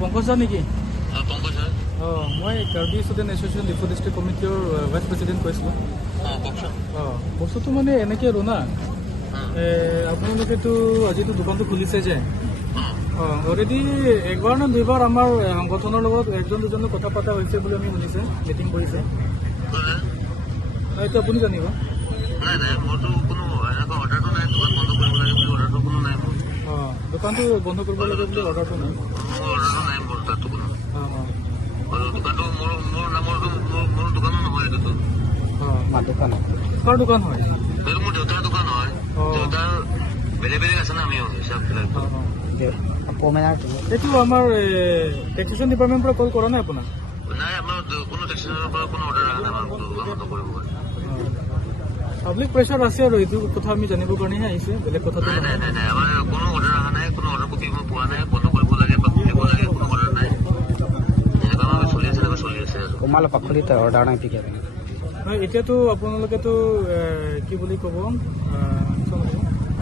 পংকজ নেকি? মই Karbi student association Diphu district কমিটিৰ ভাইচ প্ৰেচিডেণ্ট কৈছিলোঁ। বস্তুটো মানে এনেকৈ আৰু না, আপোনালোকেতো আজিতো দোকানটো খুলিছে যে, অলৰেডি একবাৰ নে দুইবাৰ আমাৰ সংগঠনৰ লগত একজন দুজনৰ কথা পতা হৈছে বুলি আমি শুনিছে, মিটিং কৰিছে। এইটো আপুনি জানিব। দোকানটো বন্ধ কৰিব লাগে বুলি অৰ্ডাৰটো নাই। কাৰ দোকান হয়? মোৰ দেউতাৰ দোকান হয়। দেউতাৰ বেলেগ বেলেগ আছে না, আমি এইটো আমাৰ টেক্সেশ্যন ডিপাৰ্টমেণ্টৰ পৰা কল কৰা নাই আপোনাক? নাই, আমাৰ কোনো টেক্সেশ্যনৰ পৰা কোনো অৰ্ডাৰ অহা নাই আমাৰ দোকান বন্ধ কৰিব। পাব্লিক প্ৰেছাৰ আছে আৰু এইটো কথা আমি জানিবৰ কাৰণেহে আহিছে, বেলেগ কথাটো নাই। আমাৰ কোনো অৰ্ডাৰ অহা নাই, কোনো অৰ্ডাৰ কপি মই পোৱা নাই। বন্ধ কৰিব লাগে বা খুলিব লাগে, কোনো অৰ্ডাৰ নাই। এনেকুৱা আমাৰ চলি আছে অৰ্ডাৰ নাই। এতিয়াতো আপোনালোকেতো কি বুলি ক'ব,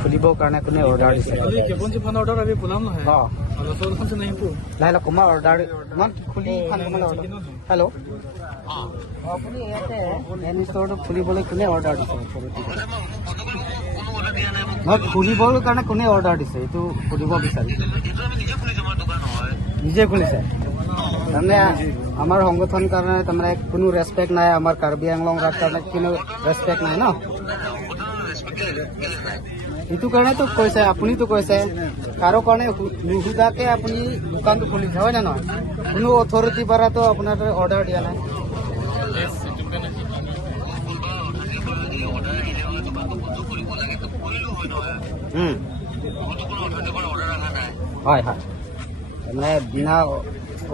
খুলিবৰ কাৰণে কোনে অৰ্ডাৰ দিছে? কেৱল জীৱন অৰ্ডাৰ আমি বনাম নহয়, কুমাৰ অৰ্ডাৰ খুলি হেল্ল' আপুনি ইয়াতে মেইন ষ্টৰটো খুলিবলৈ কোনে অৰ্ডাৰ দিছে? খুলিবৰ কাৰণে কোনে অৰ্ডাৰ দিছে এইটো সুধিব বিচাৰি। নিজে খুলিছে তাৰমানে আমাৰ সংগঠন কাৰণে তাৰমানে কোনো ৰেচপেক্ট নাই, আমাৰ কাৰ্বি আংলং কাৰণে কোনো ৰেচপেক্ট নাই ন? এইটো কাৰণেতো কৈছে, আপুনিতো কৈছে কাৰো কাৰণে নুসুধাকে আপুনি দোকানটো খুলিছে, হয় নে নহয়? কোনো অথৰিটিৰ পৰাতো আপোনাৰ অৰ্ডাৰ দিয়া নাই। হয় তাৰমানে বিনা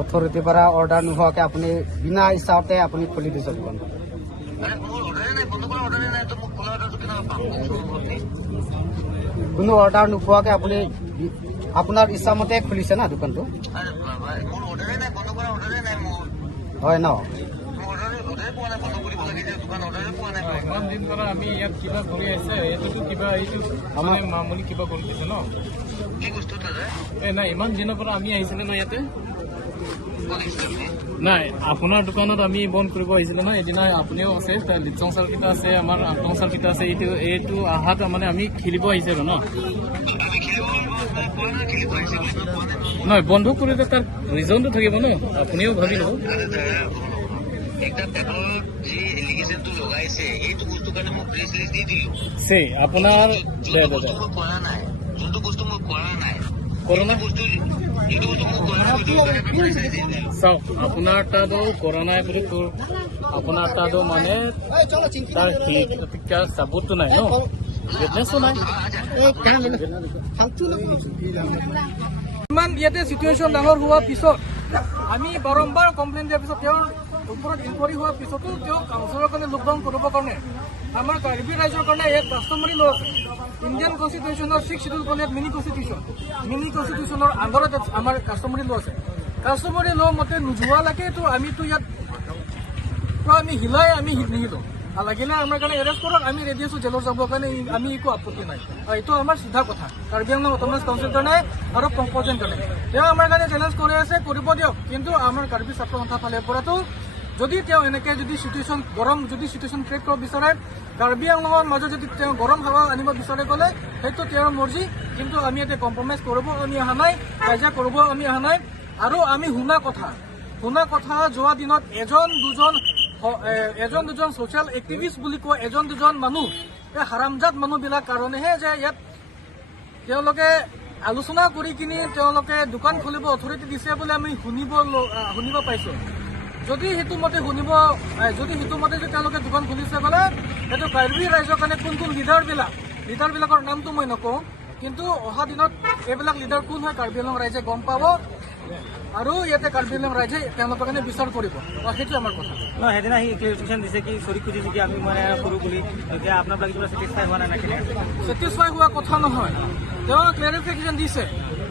অথৰিটিৰ পৰা অৰ্ডাৰ নোহোৱাকে আপুনি বিনা ইচ্ছাতে আপুনি খুলি দিছে দোকান। কোনো অৰ্ডাৰ নোপোৱাকে আপুনি আপোনাৰ ইচ্ছামতে খুলিছে না দোকানটো, হয় ন? ইমান দিন পৰা আমি ইয়াত কিবা কৰি আছে, এইটোতো কিবা এইটো আমাৰ মামুলি কিবা কৰি দিছে ন? নাই, ইমান দিনৰ পৰা আমি আহিছিলে ন ইয়াতে? নাই, আপোনাৰ দোকানত আমি বন্ধ কৰিব আহিছিলো ন এদিনা। আপুনিও আছে, লিপচং চাৰ্কিটা আছে, আমাৰ আন্তং চাৰ্কিটা আছে। এইটো আহাত মানে আমি খেলিব আহিছিলো ন? নহয়, বন্ধ কৰিলে তাৰ ৰিজনটো থাকিব ন, আপুনিও ভাবি ল'ব। আপোনাৰ চাওক, আপোনাৰ তাতো কৰা নাই বুলি আপোনাৰ তাতো মানে তাৰ চাবুতটো নাই ন, ফিটনেছো নাই। ইমান ইয়াতে চিটুৱেশ্যন ডাঙৰ হোৱাৰ পিছত আমি বাৰম্বাৰ কমপ্লেইন দিয়াৰ পিছত তেওঁৰ ওপৰত ইনকুৱাৰী হোৱাৰ পিছতো তেওঁ কাউন্সিলৰ কাৰণে লকডাউন কৰিবৰ কাৰণে আমাৰ কাৰ্বি ৰাইজৰ কাৰণে এক কাষ্টমাৰী ল' আছে। ইণ্ডিয়ান কনষ্টিটিউশ্যনৰ 6 শিডিউল ক'লে মিনি কনষ্টিটিউশ্যনৰ আণ্ডাৰত আমাৰ কাষ্টমাৰী ল' আছে। কাষ্টমাৰী ল' মতে নোযোৱালৈকেতো আমিতো ইয়াত আমি হিলাই আমি নিহিলো। লাগিলে আমাৰ কাৰণে এৰেষ্ট কৰক, আমি ৰেডি আছো জেলৰ যাবৰ কাৰণে, আমি একো আপত্তি নাই। এইটো আমাৰ চিধা কথা কাৰ্বি আংলং অট'নমাছ কাউন্সিল কাৰণে আৰু পংকজেন কাৰণে। তেওঁ আমাৰ কাৰণে চেলেঞ্জ কৰি আছে, কৰিব দিয়ক। কিন্তু আমাৰ কাৰ্বি ছাত্ৰ সন্থাৰ ফালৰ পৰাতো যদি তেওঁ এনেকৈ যদি চিটুৱেশ্যন ক্ৰিয়েট কৰিব বিচাৰে, কাৰ্বি আংলঙৰ মাজত যদি তেওঁ গৰম হাৱা আনিব বিচাৰে গ'লে সেইটো তেওঁৰ মৰ্জি। কিন্তু আমি ইয়াতে কম্প্ৰমাইজ কৰিব আমি অহা নাই, কাজিয়া কৰিব আমি অহা নাই। আৰু আমি শুনা কথা যোৱা দিনত এজন দুজন ছ'চিয়েল এক্টিভিষ্ট বুলি কোৱা এজন দুজন মানুহ, এই হাৰামজাত মানুহবিলাক কাৰণেহে যে ইয়াত তেওঁলোকে আলোচনা কৰি কিনি তেওঁলোকে দোকান খুলিব অথৰিটি দিছে বুলি আমি শুনিব পাইছোঁ। যদি সেইটো মতে যদি তেওঁলোকে দোকান খুলিছে গ'লে সেইটো কাৰ্বি ৰাইজৰ কাৰণে কোন লিডাৰবিলাকৰ নামটো মই নকওঁ, কিন্তু অহা দিনত এইবিলাক লিডাৰ কোন হয় কাৰ্বি আংলং ৰাইজে গম পাব আৰু ইয়াতে কাৰ্বি আংলং ৰাইজে তেওঁলোকৰ কাৰণে বিচাৰ কৰিব। সেইটো আমাৰ কথা। সেইদিনা সি ক্লেৰিফিকেশ্যন দিছে কি চৰি খুজিছে কি আমি মানে সৰু বুলি, এতিয়া আপোনাক কিবা ছেটিছফাই হোৱা নাই? ছেটিছফাই হোৱা কথা নহয়, তেওঁ ক্লেৰিফিকেশ্যন দিছে।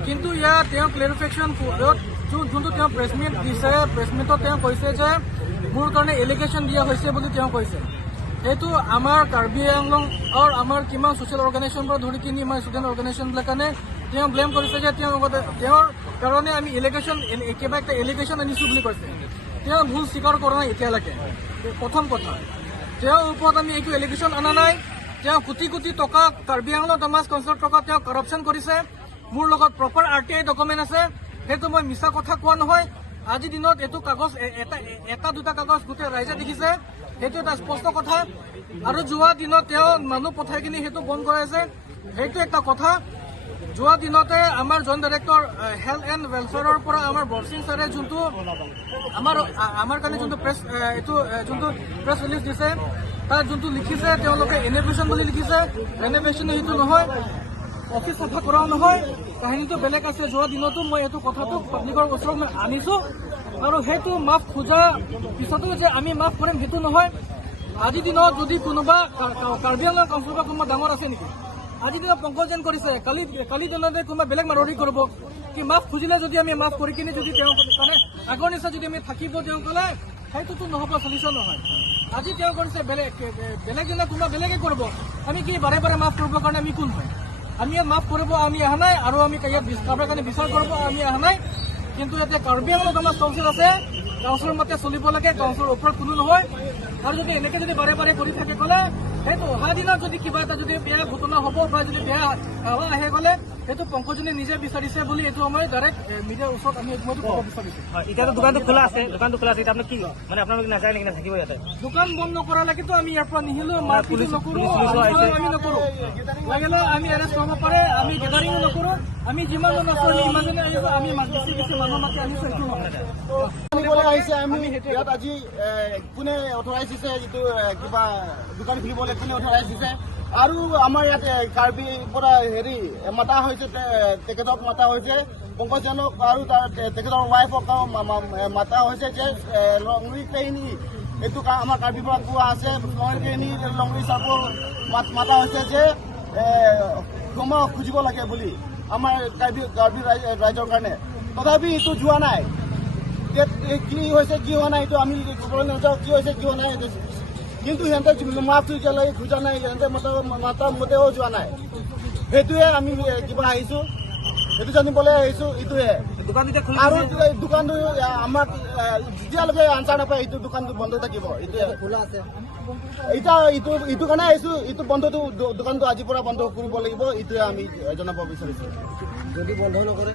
কিন্তু ইয়াত তেওঁ ক্লেৰিফিকেশ্যন যোনটো তেওঁ প্ৰেছমিট দিছে, প্ৰেছমিটত তেওঁ কৈছে যে মোৰ কাৰণে এলিগেশ্যন দিয়া হৈছে বুলি তেওঁ কৈছে। সেইটো আমাৰ কাৰ্বি আংলং আৰু আমাৰ কিমান ছ'চিয়েল অৰ্গেনাইজেশ্যনৰ পৰা ধৰি কিনি আমাৰ ষ্টুডেণ্ট অৰ্গেনাইজেশ্যনবিলাক কাৰণে তেওঁ ব্লেম কৰিছে যে তেওঁৰ কাৰণে আমি কিবা এটা এলিগেশ্যন আনিছোঁ বুলি কৈছে। তেওঁ ভুল স্বীকাৰ কৰা নাই এতিয়ালৈকে। প্ৰথম কথা, তেওঁৰ ওপৰত আমি একো এলিগেশ্যন অনা নাই। তেওঁ কোটি কোটি টকা কাৰ্বি আংলং ডমাছ কনচাৰ্ট টকা তেওঁ কৰাপশ্যন কৰিছে। মোৰ লগত প্ৰপাৰ RTI ডকুমেণ্ট আছে, সেইটো মই মিছা কথা কোৱা নহয়। আজিৰ দিনত এইটো কাগজ এটা দুটা কাগজ গোটেই ৰাইজে দেখিছে, সেইটো এটা স্পষ্ট কথা। আৰু যোৱা দিনত তেওঁ মানুহ পঠাই কিনি সেইটো বন্ধ কৰাইছে, সেইটো এটা কথা। যোৱা দিনতে আমাৰ জইণ্ট ডাইৰেক্টৰ হেল্থ এণ্ড ৱেলফেয়াৰৰ পৰা আমাৰ বৰসিং ছাৰে যোনটো আমাৰ কাৰণে যোনটো প্ৰেছ ৰিলিজ দিছে, তাত যোনটো লিখিছে তেওঁলোকে এনিভেশ্যন বুলি লিখিছে। এনিভেশ্যন সেইটো নহয়, অফিচ চাফা কৰাও নহয়, কাহিনীটো বেলেগ আছে। যোৱা দিনতো মই এইটো কথাটো পাব্লিকৰ ওচৰত মই আনিছোঁ, আৰু সেইটো মাফ খোজা পিছতো যে আমি মাফ কৰিম সেইটো নহয়। আজিৰ দিনত যদি কোনোবা কাৰ্বি আংলং কাউন্সিলৰ পৰা কোনোবা ডাঙৰ আছে নেকি? আজিৰ দিনত পংকজেন কৰিছে, কালি দিনতে কোনোবা বেলেগ মাৰোৱাৰী কৰিব কি? মাফ খুজিলে যদি আমি মাফ কৰি কিনে যদি তেওঁ মানে আগৰ নিচিনা যদি আমি থাকিব তেওঁ ক'লে সেইটোতো নহ'ব, চলিউশ্যন নহয়। আজি তেওঁ কৰিছে বেলেগ দিনা কোনোবা বেলেগে কৰিব, আমি কি বাৰে বাৰে মাফ কৰিবৰ কাৰণে আমি কোন হয়? আমি ইয়াত মাফ কৰিব আমি অহা নাই, আৰু আমি ইয়াত কাৰোবাৰ কাৰণে বিচাৰ কৰিব আমি অহা নাই। কিন্তু এতিয়া কাৰ্বি আংলং ডমাছ কাউন্সিল আছে, কাউন্সিলৰ মতে চলিব লাগে, কাউন্সিলৰ ওপৰত কোনো নহয়। আৰু যদি এনেকে যদি বাৰে বাৰে কৰি থাকে ক'লে সেইটো অহা দিনত যদি কিবা এটা যদি বেয়া ঘটনা হ'ব বা যদি বেয়া হাৱা আহে গ'লে সেইটো পংকজনে নিজে বিচাৰিছে বুলি এইটো মই ডাইৰেক্ট মিডিয়াৰ ওচৰত আমি মইতো ক'ব বিচাৰিছোঁ। এতিয়াতো দোকানটো খোলা আছে, এতিয়া আপোনাক কি মানে আপোনালোকে নাযায় নেকি, থাকিব ইয়াতে? দোকান বন্ধ নকৰালৈকেতো আমি ইয়াৰ পৰা নিহিলো, মাৰপিটো নকৰোঁ, আমি নকৰোঁ। লাগিলে আমি এৰেষ্ট কৰিব পাৰে, আমি গেডাৰিঙো নকৰোঁ। আমি যিমান মানুহ আছোঁ ইমানে আহিব, আমি বেছি মানুহ মাতি আনিছোঁ, সেইটো নহয়। খুলিবলৈ আহিছে আমি ইয়াত আজি কোনে অথৰাইজ দিছে, যিটো কিবা দোকান খুলিবলৈ কোনে অথৰাইজ দিছে? আৰু আমাৰ ইয়াত কাৰ্বি পৰা মাতা হৈছে, তেখেতক মাতা হৈছে, পংকজজনক আৰু তেখেতৰ ৱাইফক মাতা হৈছে যে লংৰি কাহিনী এইটো আমাৰ কাৰ্বিৰ পৰা কোৱা আছে, লংৰি কাহিনী লংৰি চাপৰ মাতা হৈছে যে ক্ষমা খুজিব লাগে বুলি আমাৰ কাৰ্বি ৰাইজৰ কাৰণে। তথাপি এইটো যোৱা নাই, কি হৈছে কি হোৱা নাই এইটো আমি ক'বলৈ নাযাওঁ, কি হৈছে কি হোৱা নাই। কিন্তু সিহঁতে মাফ খোজা নাই, সিহঁতে মাতা মতেও যোৱা নাই। সেইটোৱে আমি কিবা আহিছোঁ, সেইটো জানিবলৈ আহিছোঁ। এইটোৱে আৰু দোকানটো আমাক যেতিয়ালৈকে আনচাৰ নাপায় এইটো দোকানটো বন্ধ থাকিব। এইটোৱে খোলা আছে এতিয়া, এইটো কাৰণে আহিছোঁ। এইটো বন্ধটো দোকানটো আজিৰ পৰা বন্ধ কৰিব লাগিব, এইটোৱে আমি জনাব বিচাৰিছোঁ। যদি বন্ধ নকৰে